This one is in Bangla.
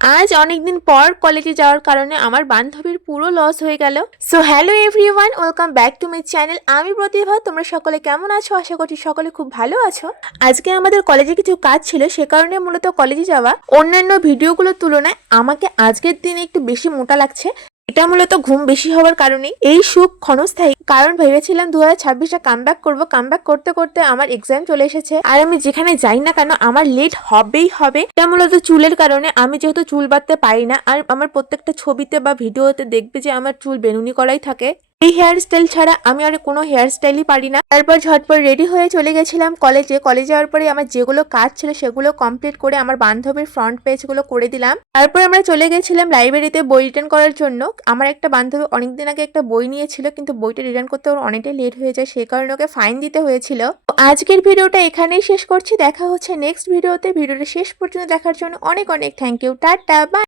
আজ অনেকদিন পর কলেজে যাওয়ার কারণে আমার বান্ধবীর পুরো লস হয়ে গেল। So hello everyone, welcome back to my channel. আমি প্রতিভা। তোমরা সকলে কেমন আছো? আশা করছি সকলে খুব ভালো আছো। আজকে আমাদের কলেজে কিছু কাজ ছিল, সে কারণে মূলত কলেজে যাওয়া। অন্যান্য ভিডিওগুলোর তুলনায় আমাকে আজকের দিনে একটু বেশি মোটা লাগছে। এটা মূলত ঘুম বেশি হওয়ার কারণে। এই সুখ ক্ষণস্থায়ী, কারণ ভেবেছিলাম 2026-এ কামব্যাক করব। কামব্যাক করতে করতে আমার এক্সাম চলে এসেছে, আর আমি যেখানে যাই না কেন আমার লেট হবেই হবে। এটা মূলত চুলের কারণে। আমি যেহেতু চুল বাঁধতে পারি না, আর আমার প্রত্যেকটা ছবিতে বা ভিডিওতে দেখবে যে আমার চুল বেনুনি করাই থাকে। এই হেয়ার স্টাইল ছাড়া আমি আর কোনো হেয়ার স্টাইলই পারি না। তারপর ঝটপট রেডি হয়ে চলে গেছিলাম কলেজে। কলেজে যাওয়ার পরে আমার যেগুলো কাজ ছিল সেগুলো কমপ্লিট করে আমার বান্ধবীর ফ্রন্ট পেজগুলো করে দিলাম। তারপর আমরা চলে গেছিলাম লাইব্রেরিতে বই রিটার্ন করার জন্য। আমার একটা বান্ধবী অনেকদিন আগে একটা বই নিয়েছিল, কিন্তু বইটা রিটার্ন করতে ওর অনেকটাই লেট হয়ে যায়, সেই কারণে ওকে ফাইন দিতে হয়েছিল। তো আজকের ভিডিওটা এখানেই শেষ করছি। দেখা হচ্ছে নেক্সট ভিডিওতে। ভিডিওটা শেষ পর্যন্ত দেখার জন্য অনেক অনেক থ্যাংক ইউ। Tata, by.